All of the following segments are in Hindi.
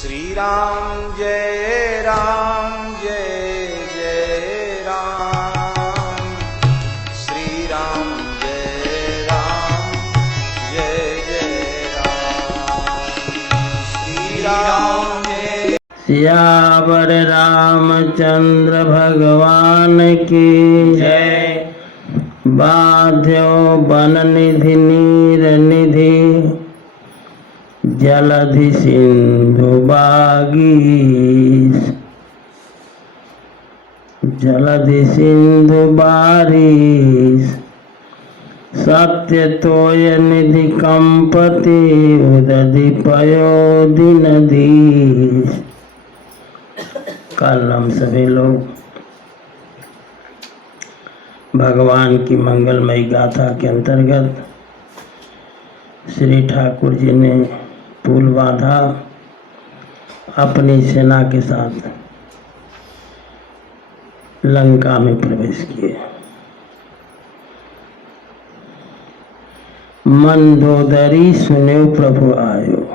श्री राम जय जय राम। श्री राम जय जय राम। श्री राम जय। सियावर रामचंद्र भगवान की जय। बाध्यो बन निधि नीर निधि जलधि सिंधु बागीश। जलधि सिंधु बारिश सत्य तोय निधि कंपति उदधि पयोधि नदीश। कल हम सभी लोग भगवान की मंगलमयी गाथा के अंतर्गत श्री ठाकुर जी ने पुल बांधा, अपनी सेना के साथ लंका में प्रवेश किए। मंदोदरी सुने प्रभु आयो।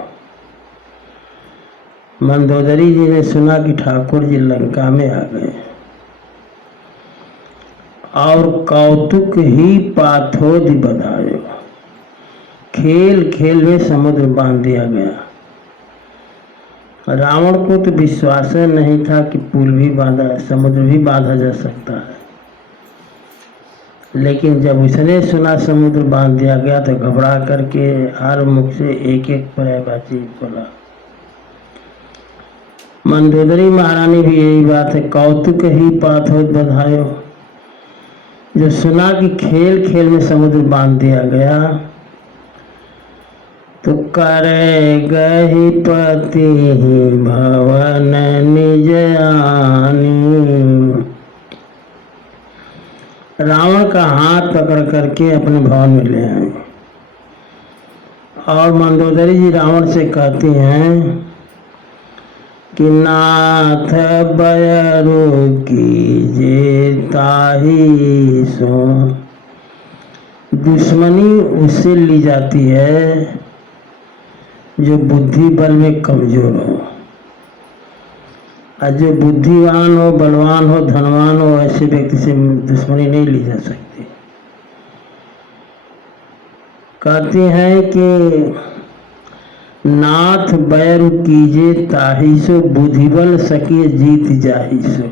मंदोदरी जी ने सुना कि ठाकुर जी लंका में आ गए और कौतुक ही पाथोदि बधायो। खेल खेल में समुद्र बांध दिया गया। रावण को तो विश्वास नहीं था कि पुल भी बांधा, समुद्र भी बांधा जा सकता है, लेकिन जब उसने सुना समुद्र बांध दिया गया तो घबरा करके हर मुख से एक एक पर्यायवाची बोला। मंदोदरी महारानी भी यही बात है, कौतुक ही पाथोद बधायो। जो सुना कि खेल खेल में समुद्र बांध दिया गया तो करे गही पति भवन निज आनी। रावण का हाथ पकड़ करके अपने भवन में ले आए और मंदोदरी जी रावण से कहती हैं कि नाथ बयरु कीजे ताहि सो। दुश्मनी उससे ली जाती है जो बुद्धि बल में कमजोर हो, और जो बुद्धिवान हो, बलवान हो, धनवान हो, ऐसे व्यक्ति से दुश्मनी नहीं ली जा सकती। कहती हैं कि नाथ बैर कीजे ताहि सो, बुद्धिबल सकिए जीत जाहि सो।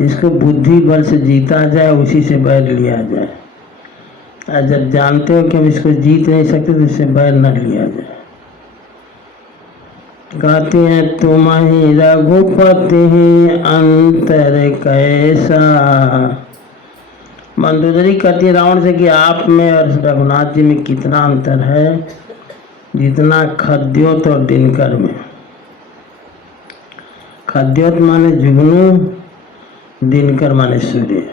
इसको बुद्धि बल से जीता जाए, उसी से बैर लिया जाए। और जब जानते हो कि हम इसको जीत नहीं सकते तो इससे बैर न लिया जाए। कहती हैं तुम ही रघुपति अंतर कैसा। मंदोदरी कहती है रावण से कि आप में और रघुनाथ जी में कितना अंतर है, जितना खद्योत और दिनकर में। खद्योत माने जुगनू, दिनकर माने सूर्य।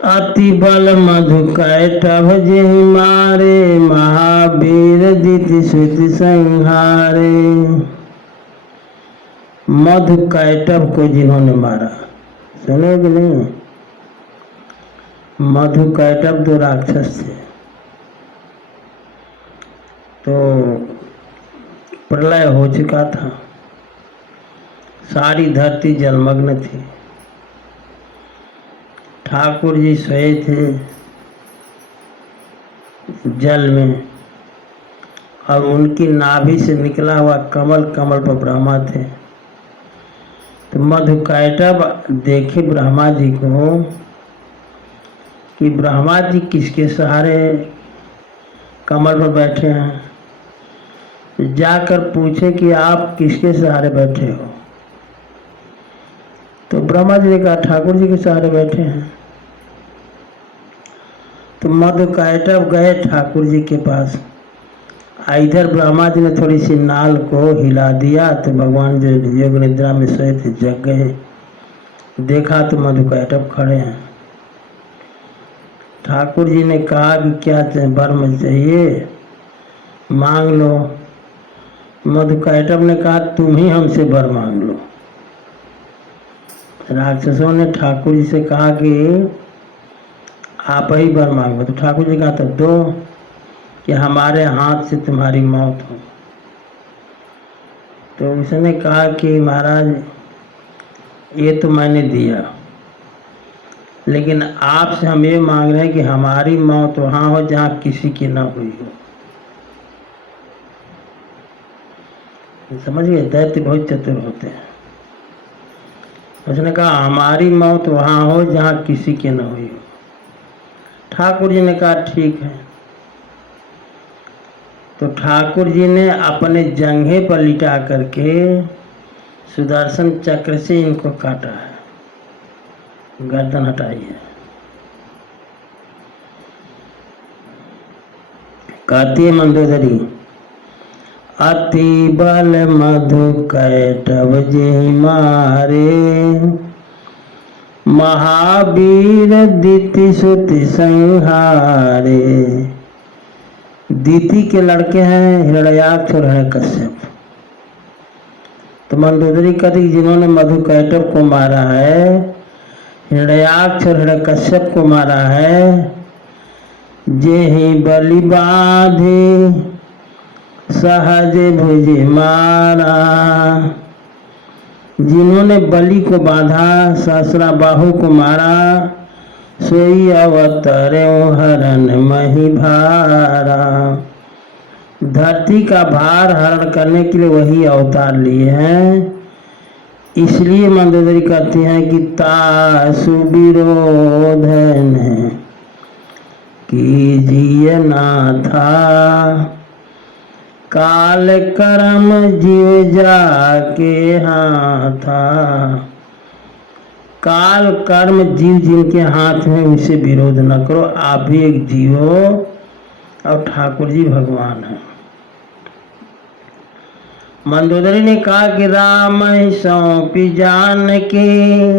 अति बल मधु कैटभ जेहि मारे, महावीर दिति सुति संहारे। मधु कैटभ को जिन्होंने मारा, सुने कि नहीं? मधु कैटभ दो राक्षस थे। तो प्रलय हो चुका था, सारी धरती जलमग्न थी। ठाकुर जी सोए थे जल में और उनकी नाभि से निकला हुआ कमल, कमल पर ब्रह्मा थे। तो मधु कैटभ देखे ब्रह्मा जी को कि ब्रह्मा जी किसके सहारे कमल पर बैठे हैं। जाकर पूछे कि आप किसके सहारे बैठे हो। तो ब्रह्मा जी ने कहा ठाकुर जी के सहारे बैठे हैं। तो मधु कैटभ गए ठाकुर जी के पास। इधर ब्रह्मा जी ने थोड़ी सी नाल को हिला दिया तो भगवान जो योग निद्रा में सोए थे जग गए। देखा तो मधु कैटभ खड़े हैं। ठाकुर जी ने कहा कि क्या वर चाहिए, मांग लो। मधु कैटभ ने कहा तुम ही हमसे वर मांग लो। राक्षसों ने ठाकुर जी से कहा कि आप ही वर मांगो। तो ठाकुर जी कहा तो दो। कि हमारे हाथ से तुम्हारी मौत हो। तो उसने कहा कि महाराज ये तो मैंने दिया, लेकिन आपसे हम ये मांग रहे हैं कि हमारी मौत वहाँ हो जहाँ किसी की ना हुई हो। समझ गए, दैत्य बहुत चतुर होते हैं। उसने कहा हमारी मौत वहाँ हो जहाँ किसी की न हुई हो। ठाकुर जी ने कहा ठीक है। तो ठाकुर जी ने अपने जंघे पर लिटा करके सुदर्शन चक्र से इनको काटा है, गर्दन हटाई है। कहती है मंदोदरी, अति बल मधु कैटव जे मारे, महावीर दीति सुति संहारे। दीति के लड़के हैं हिरण्याक्ष और हिरण्यकश्यप। तो मंदोदरी कहती जिन्होंने मधु कैटव को मारा है, हिरण्याक्ष और हिरण्यकश्यप को मारा है, जे ही बलि बाधे सहज भुज मारा। जिन्होंने बलि को बांधा, सहस्रा बाहु को मारा, सोई अवतरे हरण मही भारा। धरती का भार हरण करने के लिए वही अवतार लिए हैं। इसलिए मंदोदरी कहती हैं कि तासु विरोधन कीजिए नाथा, काल कर्म जीव जाके हाथा। काल कर्म जीव जिनके हाथ में उसे विरोध न करो। आप भी एक जीव हो और ठाकुर जी भगवान हैं। मंदोदरी ने कहा कि राम ही सौंपी जान के,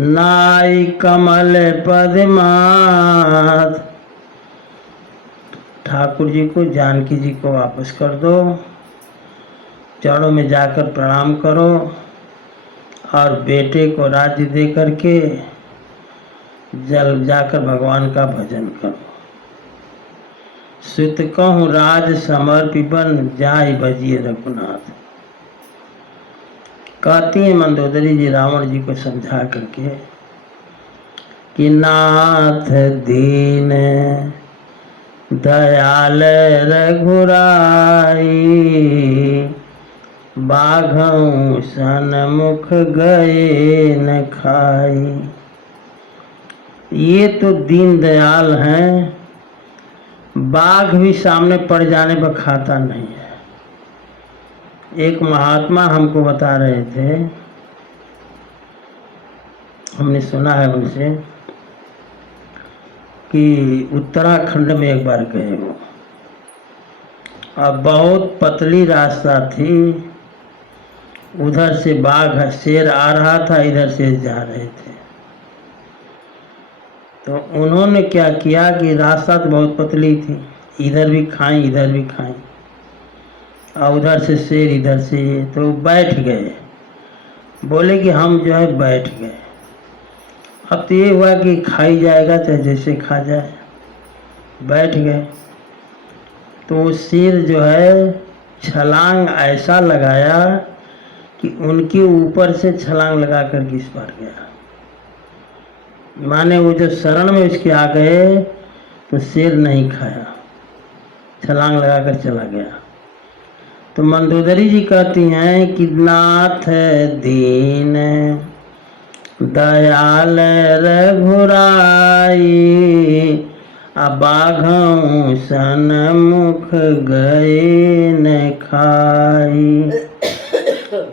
नाई कमल पद मात। ठाकुर जी को, जानकी जी को वापस कर दो, चरणों में जाकर प्रणाम करो और बेटे को राज्य दे करके जल जाकर भगवान का भजन करो। सुत कहूँ राज समर्पिबन, जाय भजिए रघुनाथ। कहती है मंदोदरी जी रावण जी को समझा करके कि नाथ दीन दयाल रघुराई, बाघों सन्मुख गए न खाई। ये तो दीन दयाल हैं, बाघ भी सामने पड़ जाने पर खाता नहीं है। एक महात्मा हमको बता रहे थे, हमने सुना है उनसे कि उत्तराखंड में एक बार गए वो, अब बहुत पतली रास्ता थी, उधर से बाघ शेर आ रहा था, इधर से जा रहे थे। तो उन्होंने क्या किया कि रास्ता तो बहुत पतली थी, इधर भी खाएं इधर भी खाएं, और उधर से शेर इधर से ये, तो बैठ गए। बोले कि हम जो है बैठ गए। अब तो ये हुआ कि खाई जाएगा चाहे जैसे खा जाए, बैठ गए। तो वो शेर जो है छलांग ऐसा लगाया कि उनके ऊपर से छलांग लगा कर इस पार गया। माने वो जो शरण में उसके आ गए तो शेर नहीं खाया, छलांग लगाकर चला गया। तो मंदोदरी जी कहती हैं कि नाथ दीन दयाल रघुराई, बाघों सन्मुख गए न खाई।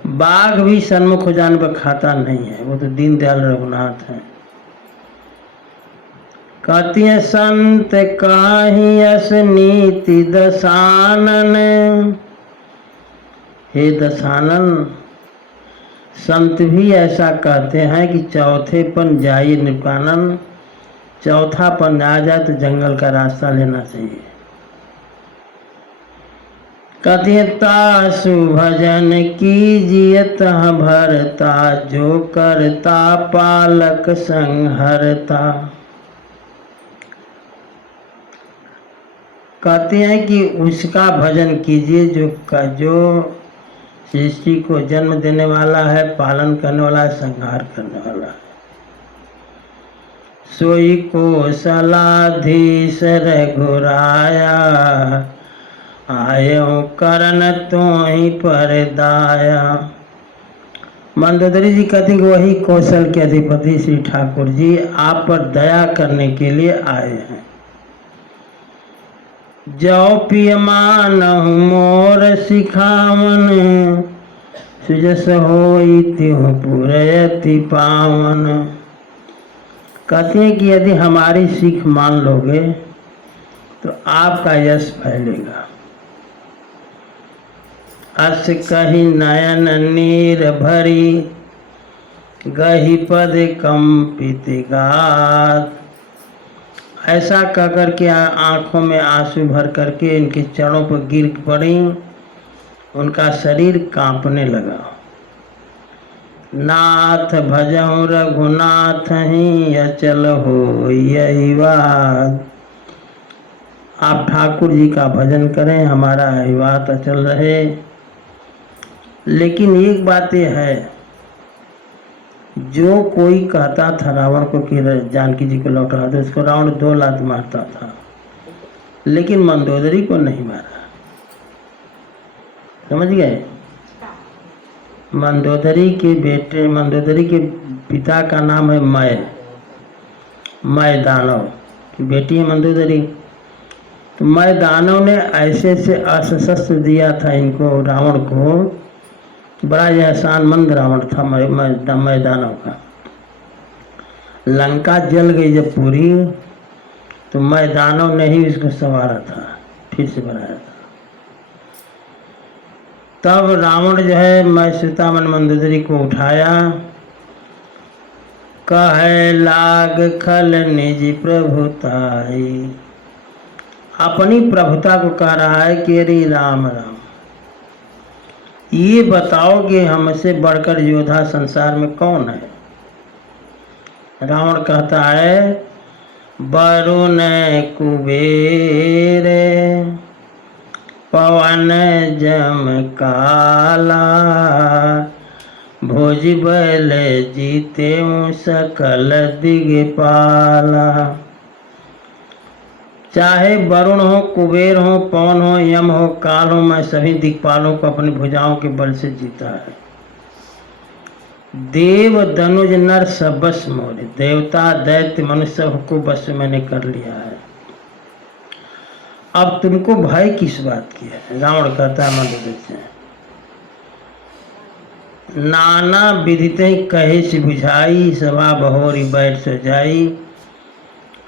बाघ भी सन्मुख हो जाने पर खाता नहीं है, वो तो दीन दयाल रघुनाथ है। कहती है संत काहि अस नीति दशानन, हे दशानन, संत भी ऐसा कहते हैं कि चौथे पन जाइए निकानन। चौथा पन आ जाए तो जंगल का रास्ता लेना चाहिए। कहती है तासु भजन कीजिए तह भरता, जो करता पालक संहरता। कहते हैं कि उसका भजन कीजिए जो सृष्टि को जन्म देने वाला है, पालन करने वाला है, संहार करने वाला है। सोई कौशलाधीश रघुराया, आयो करन तो ही पर दाया। मंदोदरी जी कहते हैं कि वही कौशल के अधिपति श्री ठाकुर जी आप पर दया करने के लिए आए हैं। जो पियमान मोर सिखावन, सुजस होई त्यों पुरयति पावन। कहते हैं कि यदि हमारी सीख मान लोगे तो आपका यश फैलेगा। अस कही नयन नीर भरी, गही पद कंपित गात। ऐसा कहकर के आंखों में आंसू भर करके इनके चरणों पर गिर पड़ी, उनका शरीर कांपने लगा। नाथ भजहु रघुनाथ ही, अचल हो यही बात। आप ठाकुर जी का भजन करें, हमारा यही बात अचल रहे। लेकिन एक बात यह है, जो कोई कहता था रावण को कि जानकी जी को लौटा दो, उसको रावण 2 लात मारता था, लेकिन मंदोदरी को नहीं मारा। समझ गए? मंदोदरी के पिता का नाम है मय दानव की बेटी है मंदोदरी। तो मय दानव ने ऐसे से अस्त्र दिया था इनको, रावण को। बड़ा एहसानमंद रावण था मय दानव का। लंका जल गई जब पूरी, तो मय दानव ने ही इसको संवारा था, फिर से बनाया था। तब रावण जो है मैं सीतामन मंदोदरी को उठाया, कहे लाग खल निज प्रभुताई। अपनी प्रभुता को कह रहा है कि अरे राम राम, ये बताओ कि हमसे बढ़कर योद्धा संसार में कौन है। रावण कहता है वरुण कुबेर, पवन जम काला, भोज बल जीते सकल दिगपाला। चाहे वरुण हो, कुबेर हो, पवन हो, यम हो, काल हो, मैं सभी दिक्पालों को अपनी भुजाओं के बल से जीता है। देव धनुज नर सब बस मोरे, देवता दैत्य मनुष्य सबको बस मैंने कर लिया है। अब तुमको भय किस बात की है? रावण कहता है मंदोदरी से, नाना विदितें कहे से बुझाई, सभा बहोरी बैठ सो जाई।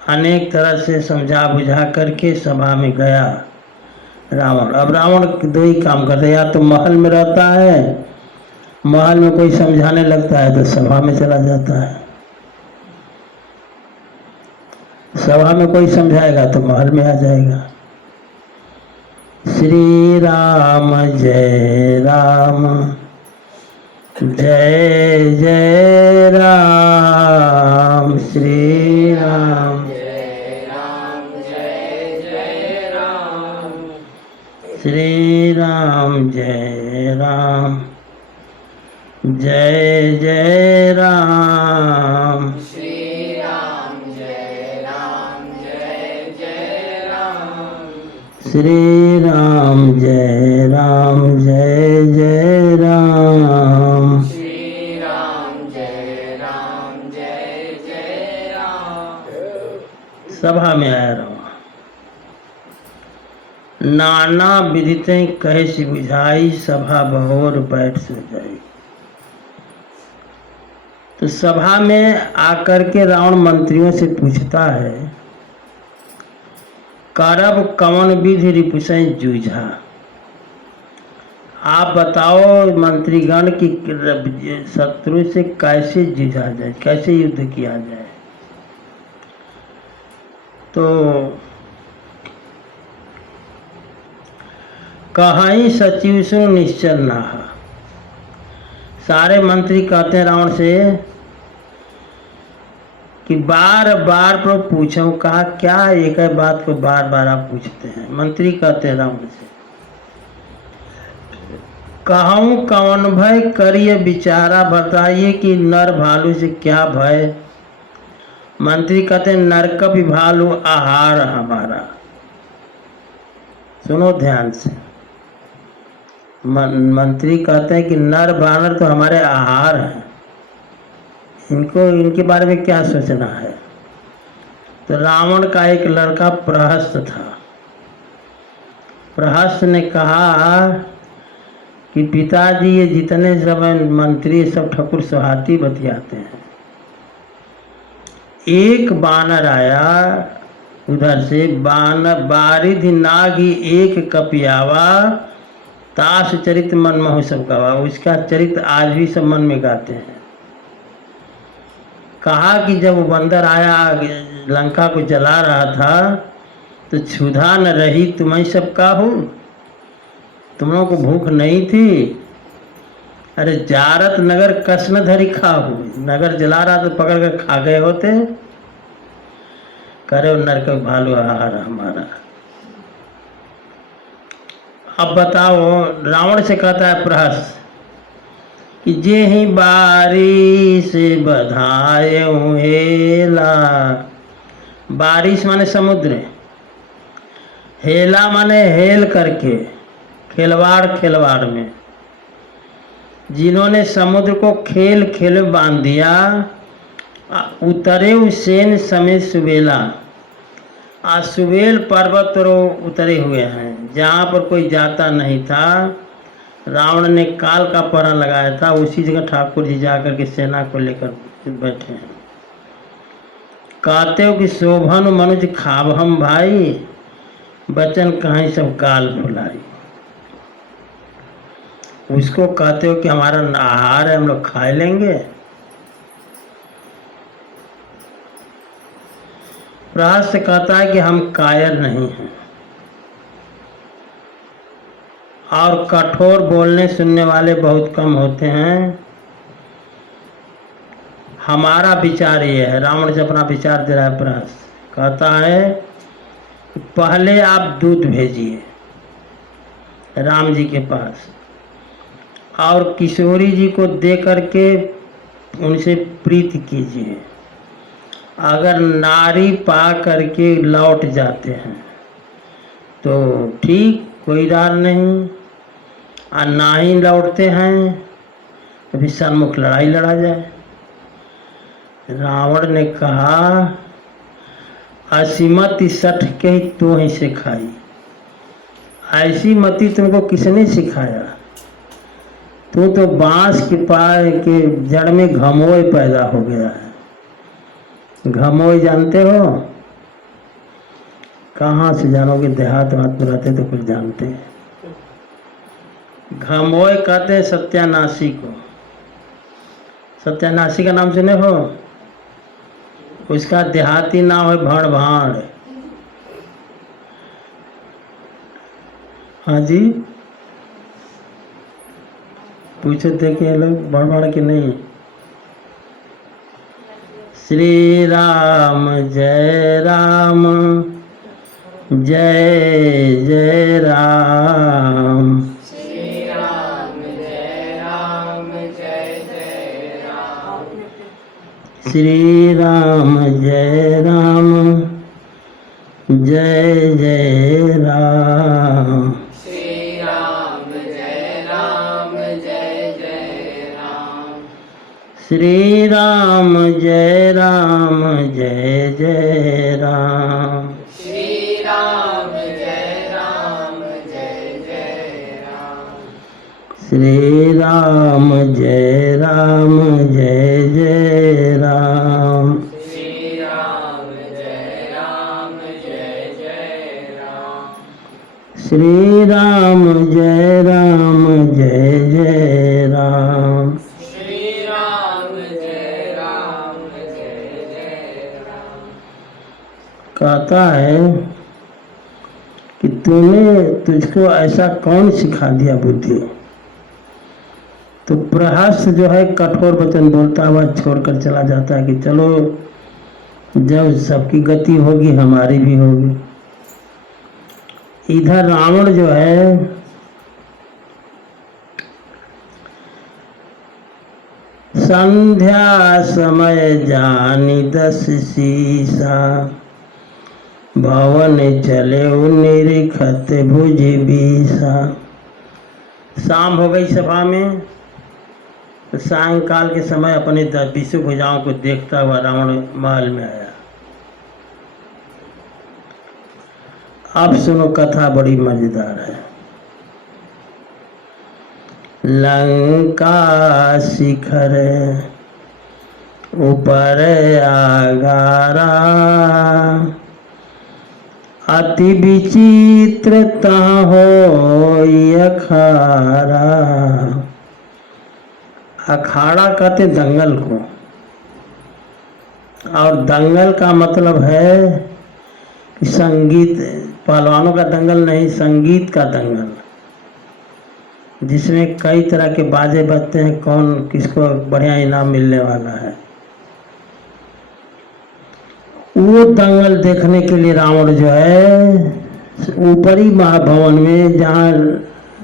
अनेक तरह से समझा बुझा करके सभा में गया रावण। अब रावण 2 ही काम करता है, या तो महल में रहता है, महल में कोई समझाने लगता है तो सभा में चला जाता है, सभा में कोई समझाएगा तो महल में आ जाएगा। श्री राम जय राम, जय जय राम, श्री राम श्री राम जय राम, जय जय राम, श्री राम जय राम, जय जय राम, श्री राम जय राम, जय जय राम, श्री राम जय राम, जय जय राम। सभा में आया रावण। नाना विदितें कहे से बुझाई, सभा बहोर बैठ सो जाई। तो सभा में आकर के रावण मंत्रियों से पूछता है, करब कवन विधि रिपुसैं जूझा। आप बताओ मंत्रीगण की शत्रु से कैसे जूझा जाए, कैसे युद्ध किया जाए। तो कहीं सचिव से निश्चल नाहा। सारे मंत्री कहते हैं रावण से कि बार बार प्रभु पूछो, कहा क्या एक ही बात को बार बार आप पूछते हैं। मंत्री कहते हैं रावण से, कहूँ कौन भय करिए विचारा, बताइए कि नर भालू से क्या भय। मंत्री कहते हैं नरक भी भालू आहार हमारा। सुनो ध्यान से, मंत्री कहते हैं कि नर बानर तो हमारे आहार हैं, इनको इनके बारे में क्या सोचना है। तो रावण का एक लड़का प्रहस्त था। प्रहस्त ने कहा कि पिताजी ये जितने सब मंत्री सब ठकुर सोहाती बतियाते हैं। एक बानर आया उधर से, बानर बारिधि नागी एक कपियावा, ताश चरित मन मोह सब गवा। उसका चरित्र आज भी सब मन में गाते हैं। कहा कि जब वो बंदर आया लंका को जला रहा था तो क्षुधा न रही तुम्हें सब का हो, तुम लोगों को भूख नहीं थी। अरे जारत नगर कसन धरी खाओ, नगर जला रहा तो पकड़ कर खा गए होते। करे नरक भालू आहार हमारा। अब बताओ, रावण से कहता है प्रहस्त कि जे ही बारिश बधाए हेला। बारिश माने समुद्र, हेला माने हेल करके, खिलवाड़ में। जिन्होंने समुद्र को खेल खेल बांध दिया, उतरे उसेन समेत सुबेला। आज सुबेल पर्वत पर उतरे हुए हैं, जहाँ पर कोई जाता नहीं था। रावण ने काल का पहरा लगाया था, उसी जगह ठाकुर जी जाकर के सेना को लेकर बैठे हैं। कहते हो कि शोभन मनुज खाब हम भाई, बचन कहीं सब काल भुलाई। उसको कहते हो कि हमारा आहार है, हम लोग खा लेंगे। प्रहस्त कहता है कि हम कायर नहीं हैं और कठोर बोलने सुनने वाले बहुत कम होते हैं। हमारा विचार ये है, रावण से अपना विचार दे रहा है प्रहस्त। कहता है कि पहले आप दूध भेजिए राम जी के पास और किशोरी जी को दे करके उनसे प्रीति कीजिए। अगर नारी पा करके लौट जाते हैं तो ठीक, कोई डर नहीं, और ना ही लौटते हैं तो फिर सन्मुख लड़ाई लड़ा जाए। रावण ने कहा असीमति सठ के ही तो ही सिखाई। ऐसी मति तुमको किसने सिखाया? तू तो बांस के पार के जड़ में घमोय पैदा हो गया है। घमोय जानते हो? कहाँ से जानोगे, देहात में रहते तो कुछ जानते हैं। घमोय कहते हैं सत्यानाशी को। सत्यानाशी का नाम सुने हो? उसका देहाती नाम है भड़ भाड़। हाँ जी, पूछो देखिए लोग भड़ भाड़ के नहीं। श्री राम जय राम, जय जय राम। श्री राम जय राम, जय जय राम। श्री राम जय राम, जय जय राम। श्री राम जय राम, जय जय राम। श्री राम जय राम, जय जय राम। श्री राम जय राम, जय जय राम। श्री राम जय राम, जय जय राम। श्री राम जय राम, जय जय राम। श्री राम जय राम, जय जय राम। श्री राम जय राम, जय जय राम। कहता है कि तूने, तुझको ऐसा कौन सिखा दिया बुद्धि? तो प्रहस्त जो है कठोर वचन बोलता हुआ छोड़कर चला जाता है कि चलो जब सबकी गति होगी हमारी भी होगी। इधर रावण जो है संध्या समय जानी 10 सीसा, भवन चले निरखत भुज बीसा। शाम हो गई सभा में, तो सायंकाल के समय अपने 10 भुजाओं को देखता हुआ रावण महल में आया। अब सुनो, कथा बड़ी मजेदार है। लंका शिखर ऊपर आगारा, अति विचित्र हो अखाड़ा। अखाड़ा कहते दंगल को, और दंगल का मतलब है कि संगीत, पहलवानों का दंगल नहीं, संगीत का दंगल, जिसमें कई तरह के बाजे बजते हैं, कौन किसको बढ़िया इनाम मिलने वाला है। वो दंगल देखने के लिए रावण जो है ऊपरी महाभवन में, जहाँ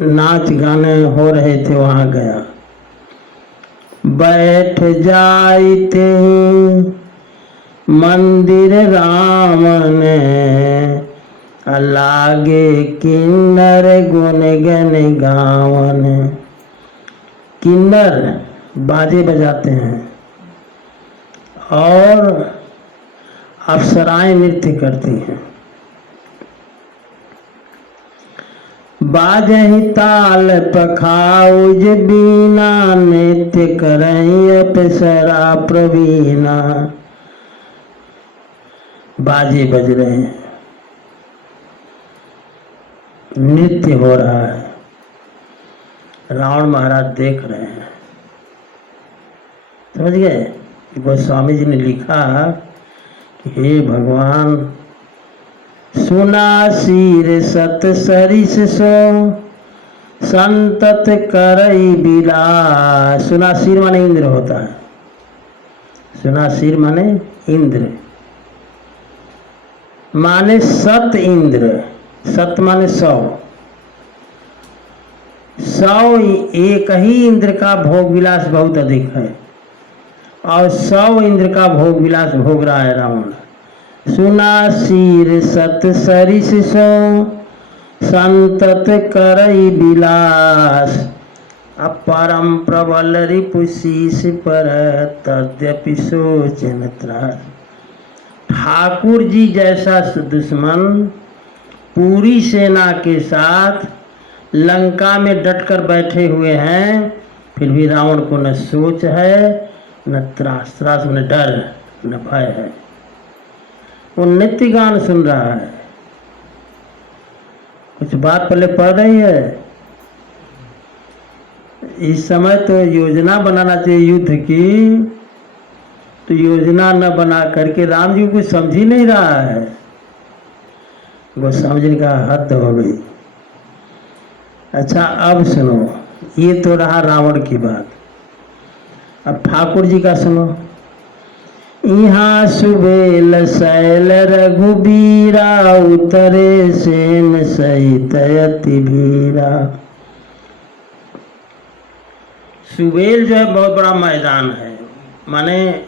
नाच गाने हो रहे थे, वहाँ गया। बैठ जाते मंदिर रामन, लागे किन्नर गुण गन गावन। किन्नर बाजे बजाते हैं और अप्सराएं नृत्य करती हैं। बाजहि ताल पखाउज बीना, नृत्य करई अप्सरा प्रवीणा। बाजे बज रहे हैं, नृत्य हो रहा है, रावण महाराज देख रहे हैं। समझ गए? गोस्वामी जी ने लिखा कि हे भगवान, सुना शीर सत सरिस सो, संतत करई बिलास। सुना शीर माने इंद्र होता है, सुना शीर माने इंद्र, माने सत इंद्र। सत माने 100, 100 एक ही इंद्र का भोग विलास बहुत अधिक है, और 100 इंद्र का भोग विलास भोग रहा है रावण। सुना शीर सत सरिस सो, संतत करई बिलास। अपरम प्रबल रिपु शीस पर, तद्यपि सोचन त्रास। ठाकुर जी जैसा दुश्मन पूरी सेना के साथ लंका में डटकर बैठे हुए हैं, फिर भी रावण को न सोच है न त्रास। त्रास न डर न भय है। वो नित्य गान सुन रहा है। कुछ बात पहले पढ़ रही है। इस समय तो योजना बनाना चाहिए युद्ध की, तो योजना न बना करके राम जी को कुछ समझ ही नहीं रहा है। वो समझने का हद हो गई। अच्छा, अब सुनो, ये तो रहा रावण की बात। अब ठाकुर जी का सुनो। यहाँ सुबेल शैल रघुबीरा, उतरे सेन सहित अति भीरा। सुबेल जो है बहुत बड़ा मैदान है, माने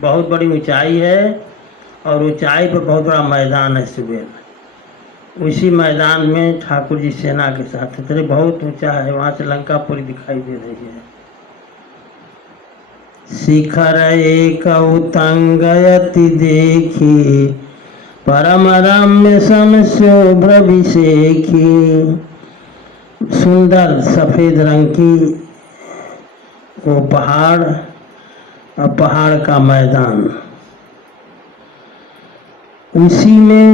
बहुत बड़ी ऊंचाई है, और ऊंचाई पर बहुत बड़ा मैदान है सुबेल। उसी मैदान में ठाकुर जी सेना के साथ थे। बहुत ऊंचा है, वहाँ से लंका पूरी दिखाई दे रही है। शिखर एक उतंगयति देखी, परम रम्य सम शोभ्रभिषेखी। सुंदर सफेद रंग की वो पहाड़ और पहाड़ का मैदान, उसी में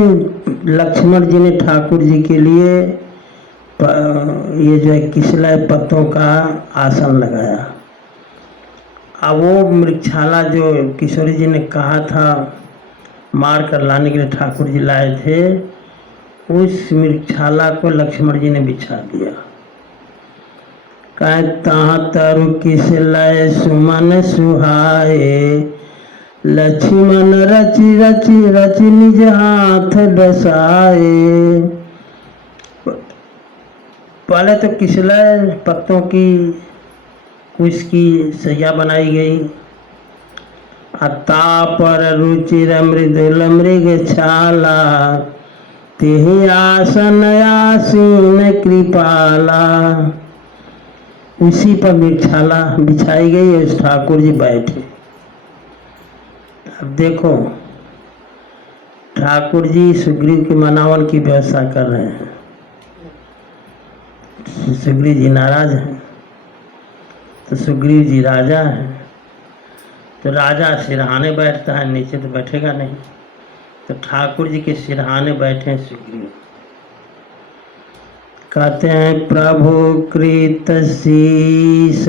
लक्ष्मण जी ने ठाकुर जी के लिए ये जो है किसलय पत्तों का आसन लगाया। अब वो मृगशाला जो किशोरी जी ने कहा था मार कर लाने के लिए ठाकुर जी लाए थे, उस मृगशाला को लक्ष्मण जी ने बिछा दिया। कहे तहाँ तरु किसलय सुमन सुहाए, लक्ष्मण रचि रचि रचि निज हाथ डसाए। पहले तो किसलय पत्तों की कुश की सैया बनाई गई। अता पर रुचिर मृदुल मृग छाला, तेहि आसन आसीन कृपाला। उसी पर मृगछाला बिछाई गई और ठाकुर जी बैठे। अब देखो ठाकुर जी सुग्रीव के मनावन की व्यवस्था कर रहे हैं। सुग्रीव जी नाराज हैं तो सुग्रीव जी राजा हैं, तो राजा सिरहाने बैठता है, नीचे तो बैठेगा नहीं। तो ठाकुर जी के सिरहाने बैठे हैं सुग्रीव। कहते हैं प्रभु कृत शीस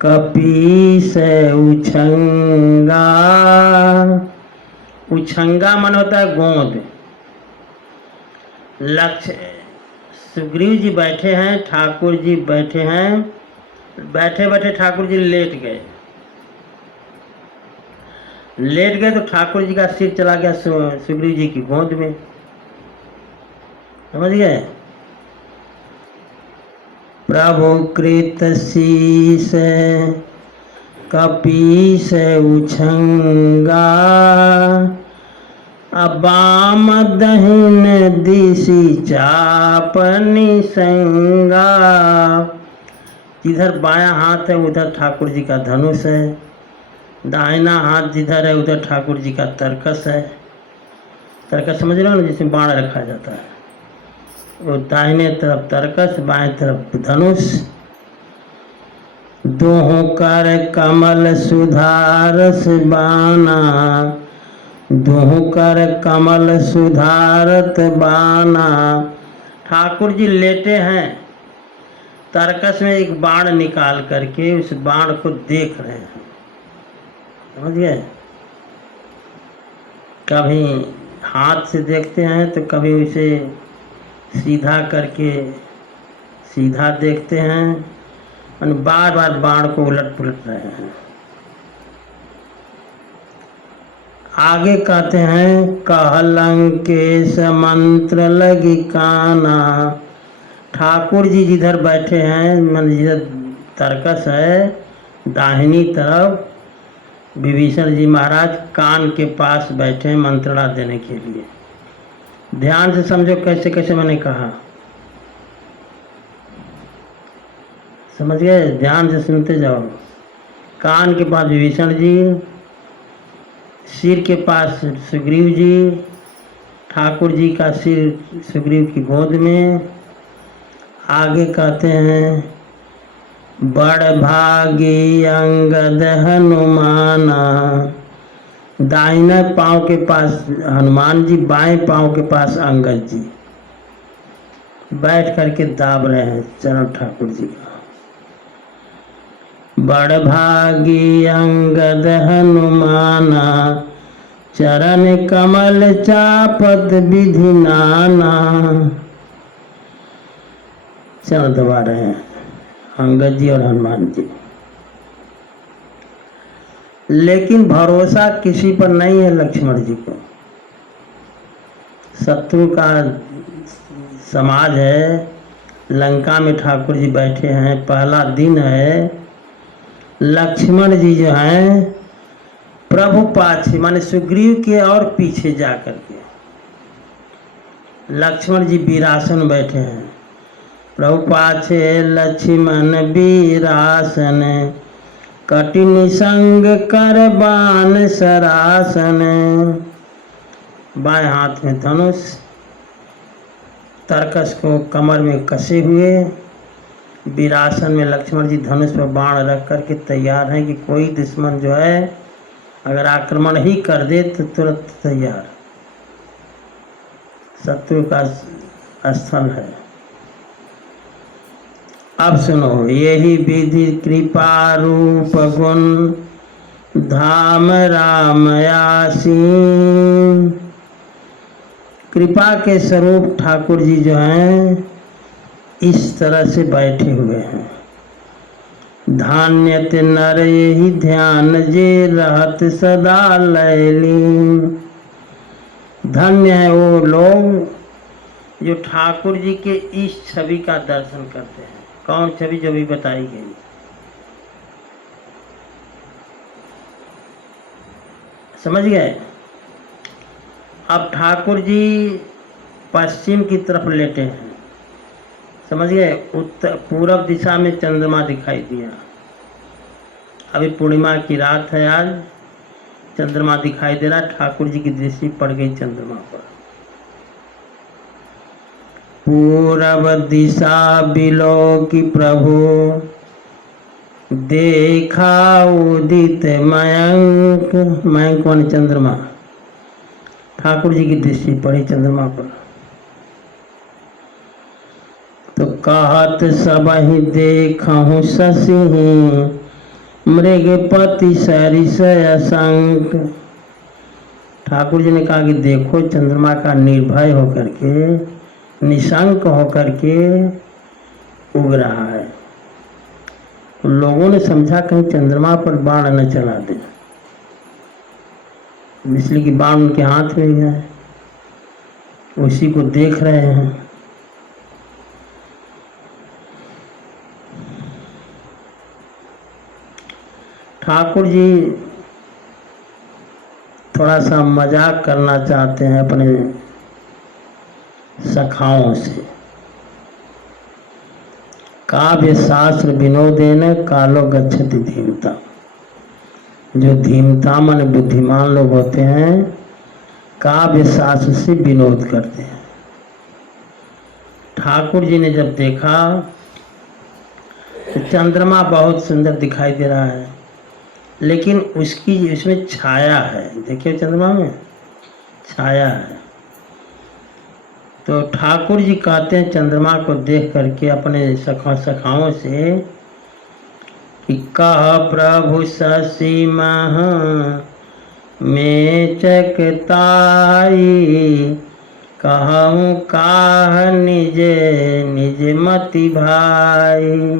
कपीस उछंगा। उछंगा मन होता है गोंद। लक्ष्य सुग्रीव जी बैठे हैं, ठाकुर जी बैठे हैं। बैठे बैठे ठाकुर जी लेट गए। लेट गए तो ठाकुर जी का सिर चला गया सुग्रीव जी की गोद में। समझ गए। प्रभु कृत शीस कपीस उछंगा, अबाम दहिन दिशि चाप निसंगा। जिधर बायां हाथ है उधर ठाकुर जी का धनुष है, दाहिना हाथ जिधर है उधर ठाकुर जी का तरकस है। तरकस समझ रहे हो ना, जिसमें बाण रखा जाता है। वो दाहिने तरफ तरकस, बाएं तरफ धनुष। दोहों कर कमल सुधारस बाना, दोहों कर कमल सुधारत बाना। ठाकुर जी लेटे हैं, तरकस में एक बाण निकाल करके उस बाण को देख रहे हैं। समझ गए। कभी हाथ से देखते हैं तो कभी उसे सीधा करके सीधा देखते हैं और बार बार बाण को उलट पुलट रहे हैं। आगे कहते हैं कहलंकेश मंत्र लगी काना। ठाकुर जी जिधर बैठे हैं, मन जिधर तरकस है, दाहिनी तरफ विभीषण जी महाराज कान के पास बैठे हैं मंत्रणा देने के लिए। ध्यान से समझो कैसे कैसे मैंने कहा। समझ गए। ध्यान से सुनते जाओ। कान के पास विभीषण जी, सिर के पास सुग्रीव जी, ठाकुर जी का सिर सुग्रीव की गोद में। आगे कहते हैं बड़ भागी अंगद हनुमाना। दाहिने पांव के पास हनुमान जी, बाएं पांव के पास अंगद जी बैठ करके दाब रहे हैं चरण ठाकुर जी का। बड़ भागी अंगद हनुमाना, चरण कमल चापत विधि नाना। चरण दबा रहे हैं अंगद जी और हनुमान जी। लेकिन भरोसा किसी पर नहीं है लक्ष्मण जी को। शत्रु का समाज है, लंका में ठाकुर जी बैठे हैं, पहला दिन है। लक्ष्मण जी जो हैं प्रभु पाछे माने सुग्रीव के और पीछे जा करके लक्ष्मण जी वीरासन बैठे हैं। प्रभु पाछे लक्ष्मण वीरासन, कठिन संग कर बान सरासन। बाएं हाथ में धनुष, तरकस को कमर में कसे हुए वीरासन में लक्ष्मण जी धनुष पर बाण रख करके तैयार हैं कि कोई दुश्मन जो है अगर आक्रमण ही कर दे तो तुरंत तैयार। शत्रु का स्थल है। अब सुनो, यही विधि कृपा रूप गुण धाम राम आसी। कृपा के स्वरूप ठाकुर जी जो हैं इस तरह से बैठे हुए हैं। धान्य ते नर यही ध्यान जे रहत सदा लैलीन। धन्य है वो लोग जो ठाकुर जी के इस छवि का दर्शन करते हैं। कौन छवि? जो भी बताई गई। समझ गए? अब ठाकुर जी पश्चिम की तरफ लेटे हैं। समझ गए? उत्तर पूरब दिशा में चंद्रमा दिखाई दिया। अभी पूर्णिमा की रात है, आज चंद्रमा दिखाई दे रहा। ठाकुर जी की दृष्टि पड़ गई चंद्रमा पर। पूरब दिशा बिलो की प्रभु देखा उदित मयंक। मयंक मान चंद्रमा। ठाकुर जी की दृष्टि पड़ी चंद्रमा पर तो कहत सबहि देखहु शशि मृगपति सरिस असंक। ठाकुर जी ने कहा कि देखो चंद्रमा का निर्भय होकर के, निशंक होकर के उग रहा है। तो लोगों ने समझा कहीं चंद्रमा पर बाण न चला दे, इसलिए कि बाण उनके हाथ में है, उसी को देख रहे हैं। ठाकुर जी थोड़ा सा मजाक करना चाहते हैं अपने सखाओं से। काव्य शास्त्र विनोदेन कालो गच्छति धीमता। जो धीमता माने बुद्धिमान लोग होते हैं, काव्य शास्त्र से विनोद करते हैं। ठाकुर जी ने जब देखा तो चंद्रमा बहुत सुंदर दिखाई दे रहा है, लेकिन उसकी इसमें छाया है। देखिए चंद्रमा में छाया है। तो ठाकुर जी कहते हैं चंद्रमा को देख करके अपने सखाओं से कि कह प्रभु शशि मह में चकताई, कहूँ काह निज निज मति भाई।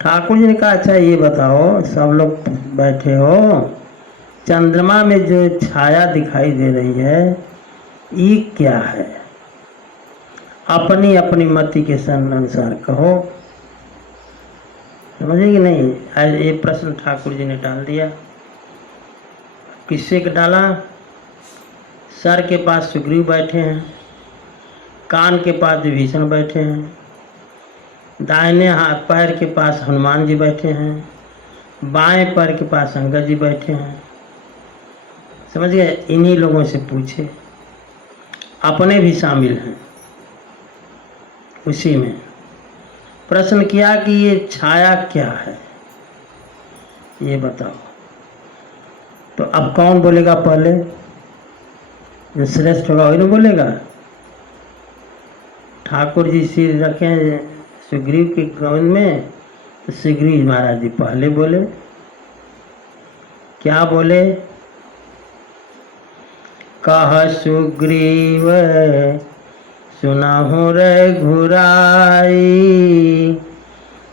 ठाकुर जी ने कहा अच्छा ये बताओ, सब लोग बैठे हो, चंद्रमा में जो छाया दिखाई दे रही है ये क्या है? अपनी अपनी मति के अनुसार कहो। समझे कि नहीं? आज ये प्रश्न ठाकुर जी ने डाल दिया। किससे डाला? सर के पास सुग्रीव बैठे हैं, कान के पास विभीषण बैठे हैं, दाहिने हाथ पैर के पास हनुमान जी बैठे हैं, बाएं पैर के पास अंगद जी बैठे हैं। समझ गए? इन्हीं लोगों से पूछे, अपने भी शामिल हैं उसी में। प्रश्न किया कि ये छाया क्या है, ये बताओ। तो अब कौन बोलेगा? पहले जो श्रेष्ठ होगा वही ना बोलेगा। ठाकुर जी सिर रखे सुग्रीव के गोविंद में, तो सुग्रीव महाराज जी पहले बोले। क्या बोले? कह सुग्रीव सुनहु रघुराई,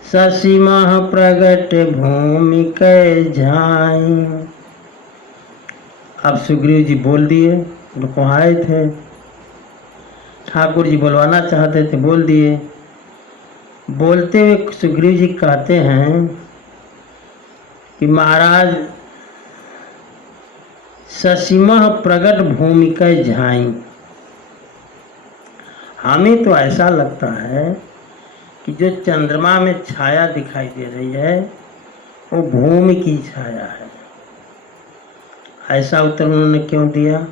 शशि मह प्रगट भूमि कै झाई। अब सुग्रीव जी बोल दिए, उनको आए थे। ठाकुर जी बोलवाना चाहते थे, बोल दिए। बोलते हुए सुग्रीव जी कहते हैं कि महाराज शशिमह प्रगट भूमि कै झाई। हमें तो ऐसा लगता है कि जो चंद्रमा में छाया दिखाई दे रही है वो भूमि की छाया है। ऐसा उत्तर उन्होंने क्यों दिया?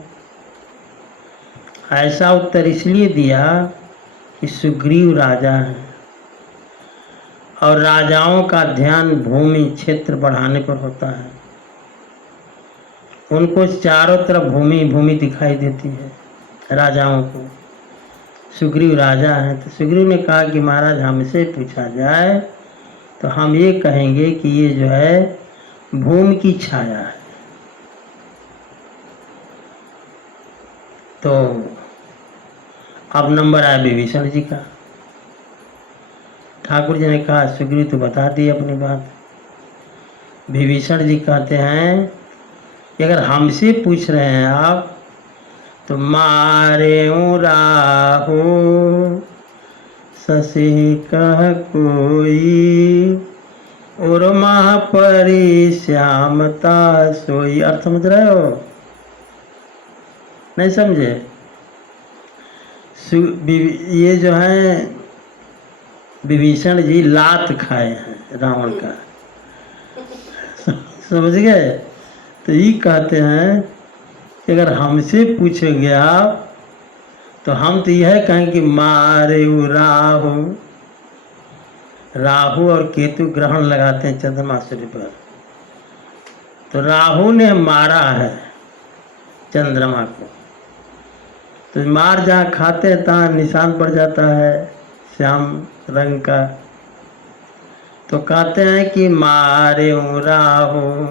ऐसा उत्तर इसलिए दिया कि सुग्रीव राजा है और राजाओं का ध्यान भूमि क्षेत्र बढ़ाने पर होता है। उनको चारों तरफ भूमि भूमि दिखाई देती है राजाओं को। सुग्रीव राजा है, तो सुग्रीव ने कहा कि महाराज हमसे पूछा जाए तो हम ये कहेंगे कि ये जो है भूमि की छाया है। तो अब नंबर आया विभीषण जी का। ठाकुर जी ने कहा सुग्रीव तो बता दी अपनी बात। विभीषण जी कहते हैं कि अगर हमसे पूछ रहे हैं आप तो मारे राहु शशि कह कोई और महापरि श्यामता सोई। अर्थ समझ रहे हो? नहीं समझे? ये जो है विभीषण जी लात खाए हैं रावण का, समझ गए? तो ये कहते हैं कि अगर हमसे पूछेंगे आप तो हम तो यह कहें कि मारे राहु। राहु और केतु ग्रहण लगाते हैं चंद्रमा सूर्य पर, तो राहु ने मारा है चंद्रमा को, तो मार जहाँ खाते हैं तहाँ निशान पड़ जाता है श्याम रंग का। तो कहते हैं कि मारे राहु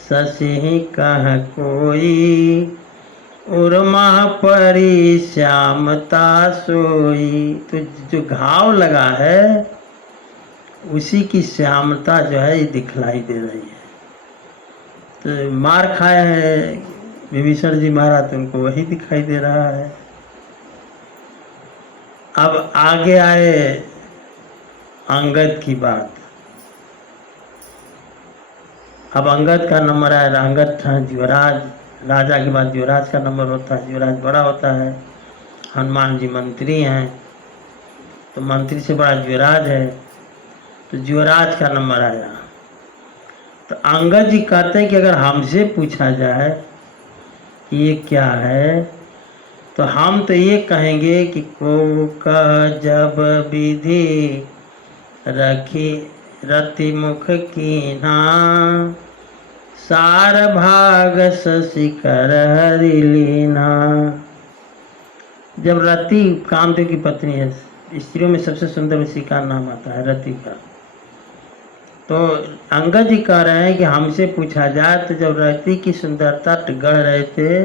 शशि कह कोई और महापरि श्यामता सोई। तो जो घाव लगा है उसी की श्यामता जो है ये दिखलाई दे रही है। तो मार खाया है विभीषण जी मारा तो उनको वही दिखाई दे रहा है। अब आगे आए अंगद की बात। अब अंगद का नंबर आया। अंगद था युवराज, राजा के बाद युवराज का नंबर होता है। युवराज बड़ा होता है, हनुमान जी मंत्री हैं तो मंत्री से बड़ा युवराज है, तो युवराज का नंबर आया। तो अंगद जी कहते हैं कि अगर हमसे पूछा जाए कि ये क्या है तो हम तो ये कहेंगे कि को कह जब विधि रखी रति मुख कीन्हा सार भाग शशि कर हरि लीना। जब रति कामदेव की पत्नी है, स्त्रियों में सबसे सुंदर उसी का नाम आता है रति का। तो अंगद जी कह रहे हैं कि हमसे पूछा जाए तो जब रति की सुंदरता गढ़ रहे थे,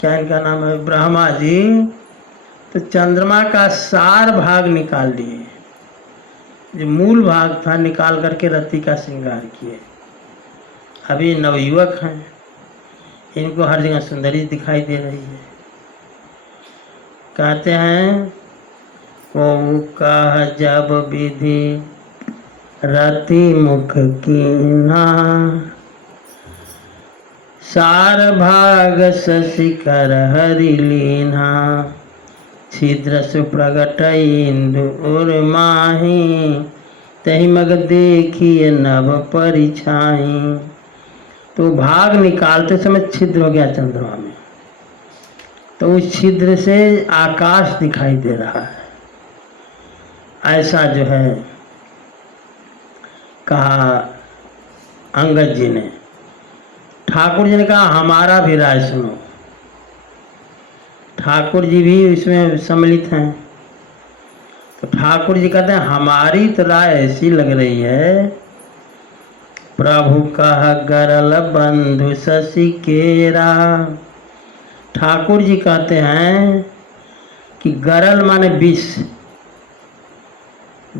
क्या इनका नाम है, ब्रह्मा जी, तो चंद्रमा का सार भाग निकाल लिए, जो मूल भाग था निकाल करके रति का श्रृंगार किए। अभी नवयुवक हैं, इनको हर जगह सुंदरी दिखाई दे रही है। कहते हैं को कह जब विधि रति मुख कीन्हा सार भाग शशि कर हरि लीन्हा छिद्र सुप्रगट इंदु उर माही तही मग देखिए नभ परिछाई। तो भाग निकालते समय छिद्र हो गया चंद्रमा में, तो उस छिद्र से आकाश दिखाई दे रहा है। ऐसा जो है कहा अंगद जी ने। ठाकुर जी ने कहा हमारा भी राय सुनो। ठाकुर जी भी इसमें सम्मिलित हैं। तो ठाकुर जी कहते हैं हमारी तो राय ऐसी लग रही है, प्रभु कह गरल बंधु शशि केरा। ठाकुर जी कहते हैं कि गरल माने विष।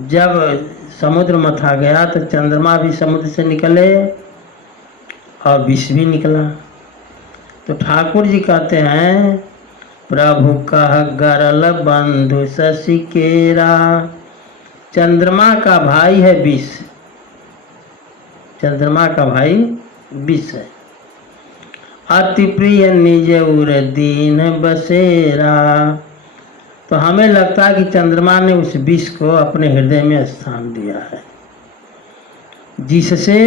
जब समुद्र मथा गया तो चंद्रमा भी समुद्र से निकले और विष भी निकला। तो ठाकुर जी कहते हैं प्रभु कह गरल बंधु शशि केरा। चंद्रमा का भाई है विष, चंद्रमा का भाई विष है। अति प्रिय निज उर दीन बसेरा। तो हमें लगता है कि चंद्रमा ने उस विष को अपने हृदय में स्थान दिया है, जिससे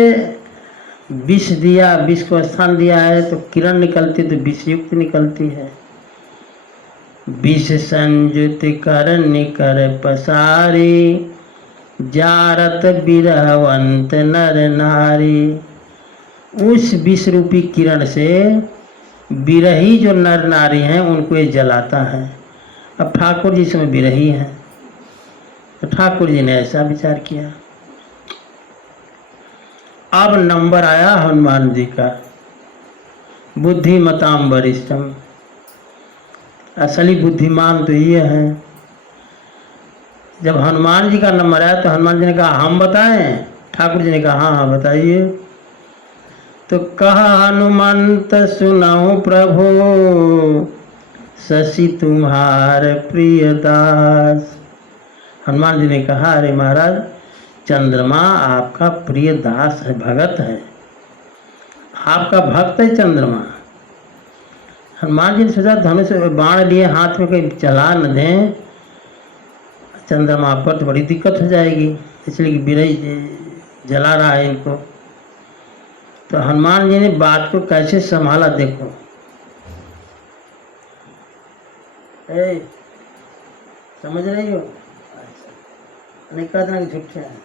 विष दिया, विष को स्थान दिया है तो किरण निकलती तो विष युक्त निकलती है। विष संयुत कर निकर पसारी जारत बिरहवंत नर नारी। उस विष रूपी किरण से बिरही जो नर नारी हैं उनको ये जलाता है। अब ठाकुर जी इसमें बिरही हैं, तो ठाकुर जी ने ऐसा विचार किया। अब नंबर आया हनुमान जी का, बुद्धिमताम वरिष्ठम। असली बुद्धिमान तो ये है। जब हनुमान जी का नंबर आया तो हनुमान जी ने कहा हम बताएं? ठाकुर जी ने कहा हाँ हाँ बताइए। तो कहा हनुमंत सुनाओ प्रभु, शशि तुम्हार प्रिय दास। हनुमान जी ने कहा अरे महाराज, चंद्रमा आपका प्रिय दास है, भगत है, आपका भक्त है चंद्रमा। हनुमान जी ने सोचा धनुष बाण लिए हाथ में कहीं चला न दें, चंद्रमा पर तो बड़ी दिक्कत हो जाएगी, इसलिए बिरही जला रहा है इनको। तो हनुमान जी ने बात को कैसे संभाला देखो। समझ रही हो? नहीं कहना कि झूठे हैं,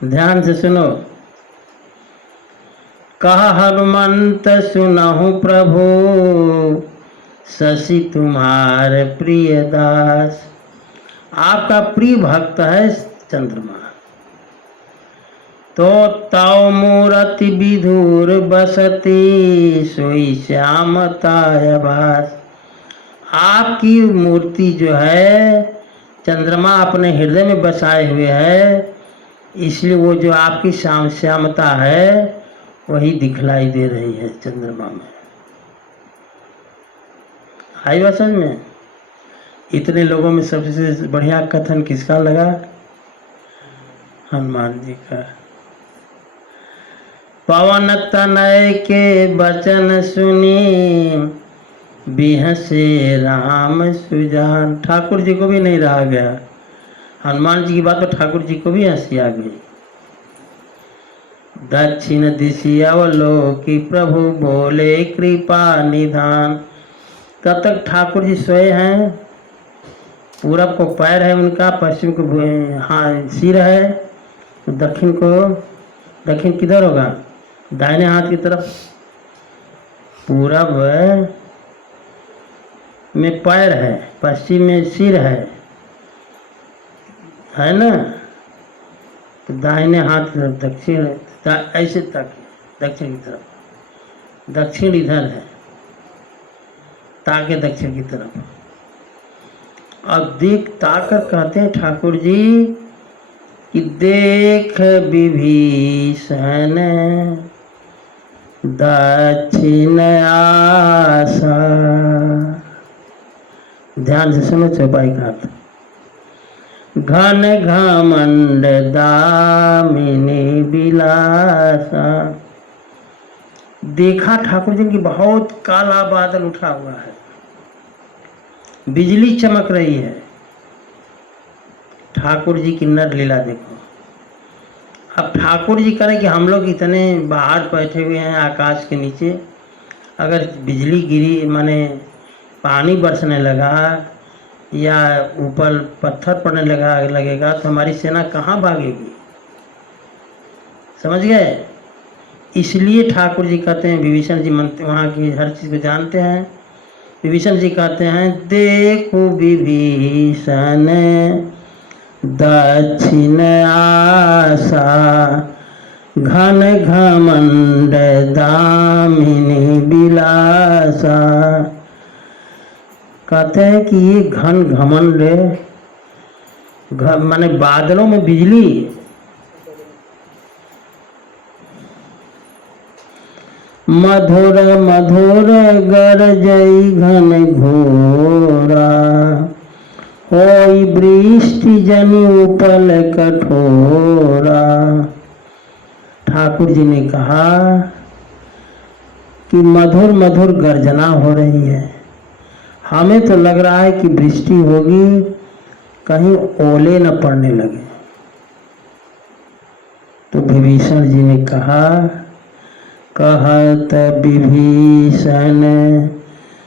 ध्यान से सुनो। कहा हनुमंत सुनहु प्रभु, शशि तुम्हारे प्रिय दास। आपका प्रिय भक्त है चंद्रमा। तो ताव मूरति विधुर बसती, सोई श्यामताय भास। आपकी मूर्ति जो है चंद्रमा अपने हृदय में बसाए हुए है, इसलिए वो जो आपकी श्यामता है वही दिखलाई दे रही है चंद्रमा में। आई बात समझ में? इतने लोगों में सबसे बढ़िया कथन किसका लगा? हनुमान जी का। पवन तनय के वचन सुनी, बिहसे राम सुजान। ठाकुर जी को भी नहीं रहा गया, हनुमान जी की बात तो ठाकुर जी को भी हंसी आ गई। दक्षिण दिशि अवलोकी प्रभु बोले कृपा निधान। तब तक ठाकुर जी सोए हैं, पूरब को पैर है उनका, पश्चिम को हाँ सिर है, तो दक्षिण किधर होगा? दाहिने हाथ की तरफ। पूरब में पैर है, पश्चिम में सिर है ना? तो दाहिने हाथ की तरफ दक्षिण, ऐसे तक दक्षिण की तरफ, दक्षिण इधर है, ताके दक्षिण की तरफ। अब देख ताकर कहते हैं ठाकुर जी कि देख विभीषण दक्षिण आशा। ध्यान से सुनो चौपाई का अर्थ। घन घमंड दामिनी बिलासा। देखा ठाकुर जी की बहुत काला बादल उठा हुआ है, बिजली चमक रही है। ठाकुर जी की नर लीला देखो। अब ठाकुर जी करें कि हम लोग इतने बाहर बैठे हुए हैं आकाश के नीचे, अगर बिजली गिरी माने पानी बरसने लगा या ऊपर पत्थर पड़ने लगेगा तो हमारी सेना कहाँ भागेगी? समझ गए? इसलिए ठाकुर जी कहते हैं, विभीषण जी मंत्र वहाँ की हर चीज़ को जानते हैं। विभीषण जी कहते हैं देखो विभीषण दक्षिण आशा, घन घमंड दामिनी बिलासा। कहते हैं कि ये घन घमंड माने बादलों में बिजली, मधुर मधुर गरजई घन घोरा, होई वृष्टि जनि उपल कठोरा। ठाकुर जी ने कहा कि मधुर मधुर गर्जना हो रही है, हमें तो लग रहा है कि वृष्टि होगी, कहीं ओले न पड़ने लगे। तो विभीषण जी ने कहा, कहत विभीषण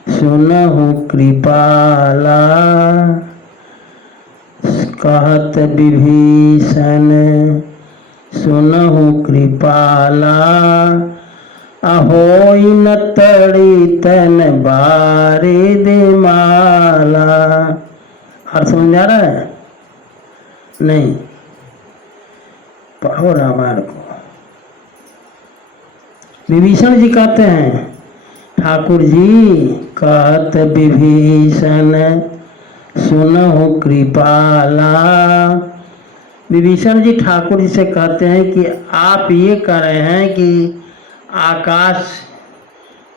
सुनहु कृपाला, कहत विभीषण सुनहु कृपाला, अहोई न तड़ी तन बारे दे माला। अर्थ समझ आ रहा है? नहीं, पढ़ो रामायण को। विभीषण जी कहते हैं ठाकुर जी कहत विभीषण सुनहु कृपाला। विभीषण जी ठाकुर जी से कहते हैं कि आप ये कह रहे हैं कि आकाश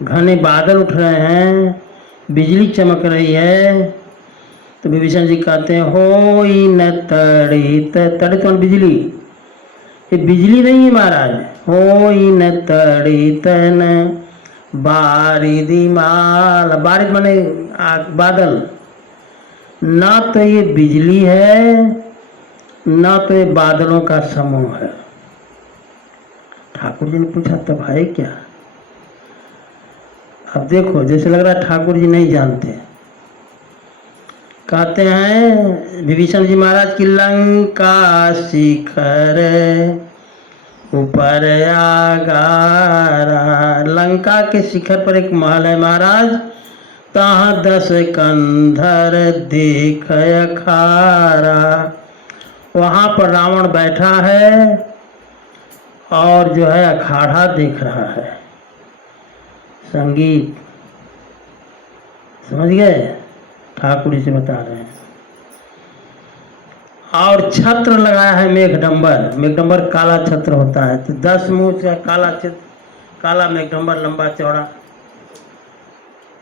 घने बादल उठ रहे हैं, बिजली चमक रही है। तो विभीषण जी कहते हैं होई न तड़ित, तड़ित कौन? बिजली। ये बिजली नहीं है महाराज। होई न तड़ित न बारिदी माल, बारिद माने बादल। ना तो ये बिजली है, ना तो ये बादलों का समूह है। ठाकुर जी ने पूछा तब है क्या? अब देखो जैसे लग रहा है ठाकुर जी नहीं जानते। कहते हैं विभीषण जी महाराज की लंका शिखर ऊपर आगारा। लंका के शिखर पर एक महल है महाराज, तहाँ 10 कंधर देख अखारा। वहाँ पर रावण बैठा है और जो है अखाड़ा देख रहा है, संगीत। समझ गए? ठाकुर जी से बता रहे हैं। और छत्र लगाया है मेघडंबर। मेघडंबर काला छत्र होता है, तो 10 मुँह से काला छत्र, काला मेघडंबर, लंबा चौड़ा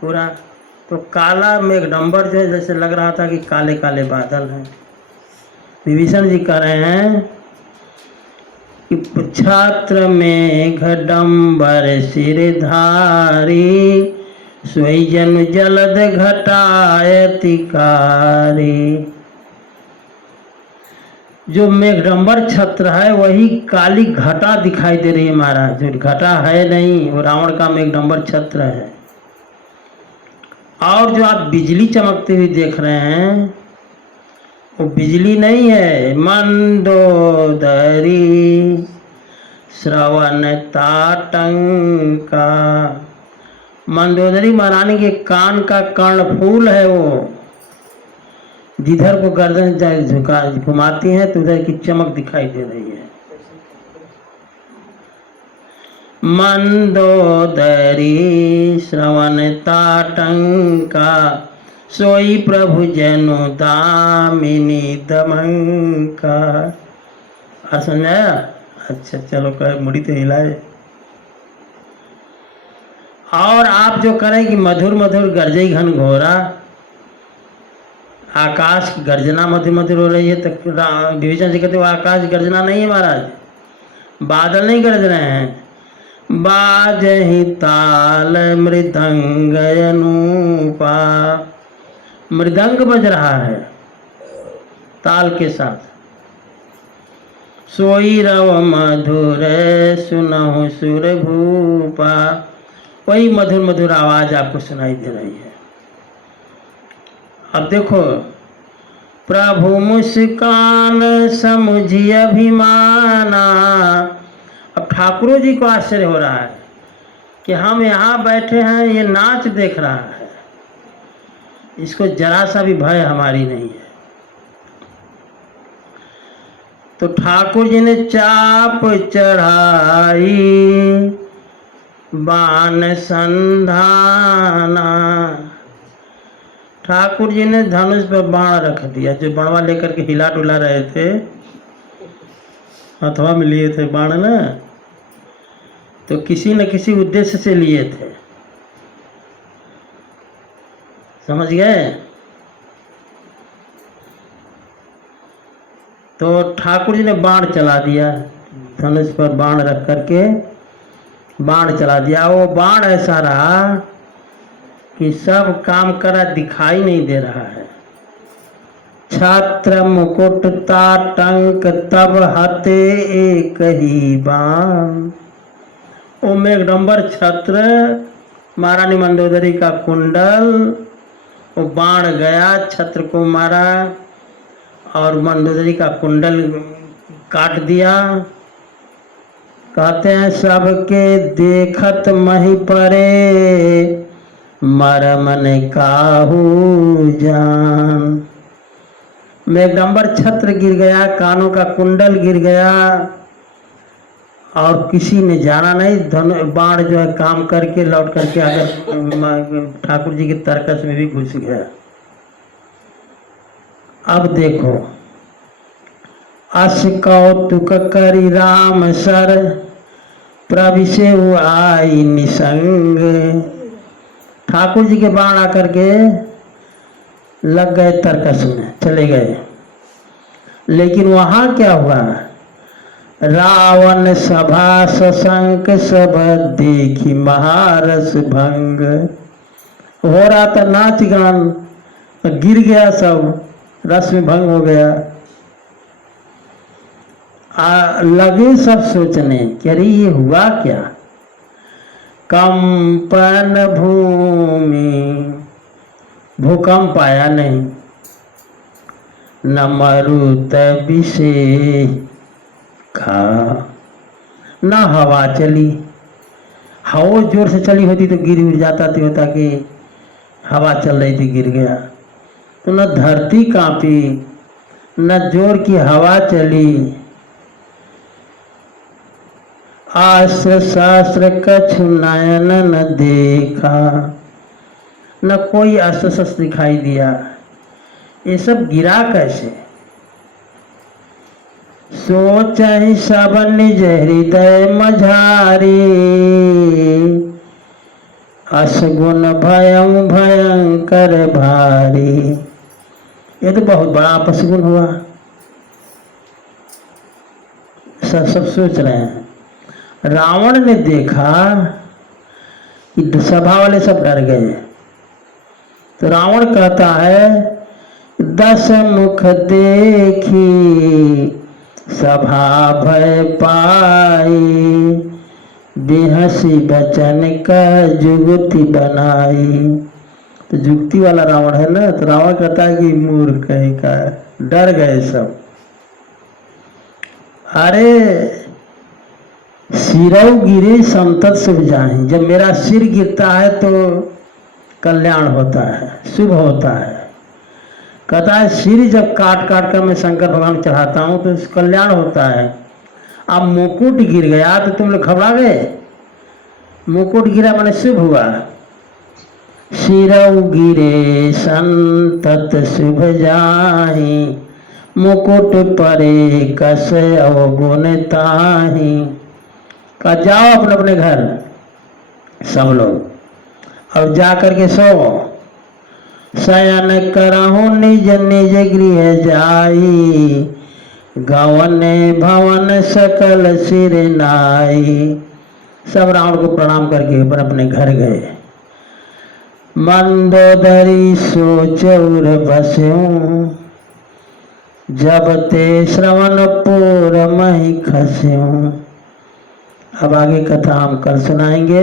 पूरा। तो काला मेघडंबर जो है जैसे लग रहा था कि काले काले बादल हैं। विभीषण जी कह रहे हैं कि छत्र मेघडंबर सिरधारी, सोई जन जलद घटायति कारी। जो मेघडंबर छत्र है वही काली घटा दिखाई दे रही है महाराज। जो घटा है नहीं, वो रावण का मेघडंबर छत्र है। और जो आप बिजली चमकती हुई देख रहे हैं वो बिजली नहीं है, मंदोदरी श्रवण ताटंका। मंदोदरी महारानी के कान का कर्णफूल है वो, जिधर को गर्दन झुका घुमाती है तो उधर की चमक दिखाई दे रही है। मंदोदरी श्रवण ताटंका, सोई प्रभु जनु दामिनी दमंका। और समझाया? अच्छा चलो कहे मुड़ी तो हिलाए। और आप जो करें कि मधुर मधुर गरजई घन घोरा, आकाश की गर्जना मधुर मधुर हो रही है। तो विभीषण जी कहते वो आकाश गर्जना नहीं है महाराज, बादल नहीं गरज रहे हैं। बाजहि ताल मृदंग अनूपा, मृदंग बज रहा है ताल के साथ। सोई रव मधुर सुनहु सुर भूपा, वही मधुर मधुर आवाज आपको सुनाई दे रही है। अब देखो, प्रभु मुस्कान समुझी अभिमाना। अब ठाकुर जी को आश्चर्य हो रहा है कि हम यहाँ बैठे हैं, ये नाच देख रहा है, इसको जरा सा भी भय हमारी नहीं है। तो ठाकुर जी ने चाप चढ़ाई बाण संधाना। ठाकुर जी ने धनुष पर बाण रख दिया। जो बाणवा लेकर के हिला डुला रहे थे, हथवा में लिए थे बाण ना, तो किसी न किसी उद्देश्य से लिए थे। समझ गए? तो ठाकुर जी ने बाण चला दिया, धनुष पर बाण रख करके बाण चला दिया। वो बाण ऐसा रहा कि सब काम करा दिखाई नहीं दे रहा है। छत्र मुकुट ताटंक तब हते एक ही बाण। ओ मेघडंबर छत्र, महारानी मंदोदरी का कुंडल, वो बाण गया, छत्र को मारा और मंदोदरी का कुंडल काट दिया। कहते हैं सबके देखत मही परे, मरम ने काहू जान। मेघडंबर छत्र गिर गया, कानों का कुंडल गिर गया और किसी ने जाना नहीं। बाण जो है काम करके लौट करके अगर ठाकुर जी के तरकस में भी घुस गया। अब देखो, अस कौतुक करी राम सर, प्रविशे आई निसंग। ठाकुर जी के बाण आकर के लग गए तर्कस में, चले गए। लेकिन वहां क्या हुआ, रावण सभा सशंक सब देखी महारस भंग। हो रहा था नाच गान, गिर गया सब, रस में भंग हो गया। लगे सब सोचने कि अरे ये हुआ क्या। कंपन भूमि, भूकंप आया नहीं, न मरुत विषेखा, न हवा चली। हवा जोर से चली होती तो गिर उड़ जाता, तो होता कि हवा चल रही थी गिर गया। तो न धरती कांपी, न जोर की हवा चली। आश्र शास्त्र कछु नयन न देखा, न कोई अस्त्र शस्त्र दिखाई दिया। ये सब गिरा कैसे। सोच सब निज हृदय मझारी, असगुन भयं भयंकर भारी। ये तो बहुत बड़ा अपसगुन हुआ। सब सोच रहे हैं। रावण ने देखा कि सभा वाले सब डर गए, तो रावण कहता है, 10 मुख देखी सभा भय पाई, बेहसी बचन का जुगति बनाई। तो जुगति वाला रावण है ना, तो रावण कहता है कि मूर्ख कहीं का, डर गए सब। अरे सिरौ गिरे संतत शुभ जाहि, जब मेरा सिर गिरता है तो कल्याण होता है, शुभ होता है। कहता है सिर जब काट काट कर मैं शंकर भगवान को चढ़ाता हूँ तो कल्याण होता है। अब मुकुट गिर गया तो तुम लोग घबरा गए। मुकुट गिरा माने शुभ हुआ। सिरौ गिरे संतत शुभ जाहि, मुकुट परे कस अवगुण ताहि। का जाओ अपने अपने घर सब लोग, और जा करके सो। शयन करहु निज निज गृह जाई, गवन भवन सकल सिर नाई। सब रावण को प्रणाम करके पर अपने घर गए। मंदोदरी सोचौर बस्यूं, जब ते श्रवण पूर मही खस्यूं। अब आगे कथा हम कल सुनाएंगे।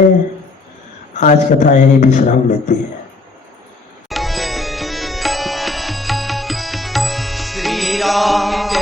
आज कथा यही विश्राम लेती है। श्री राम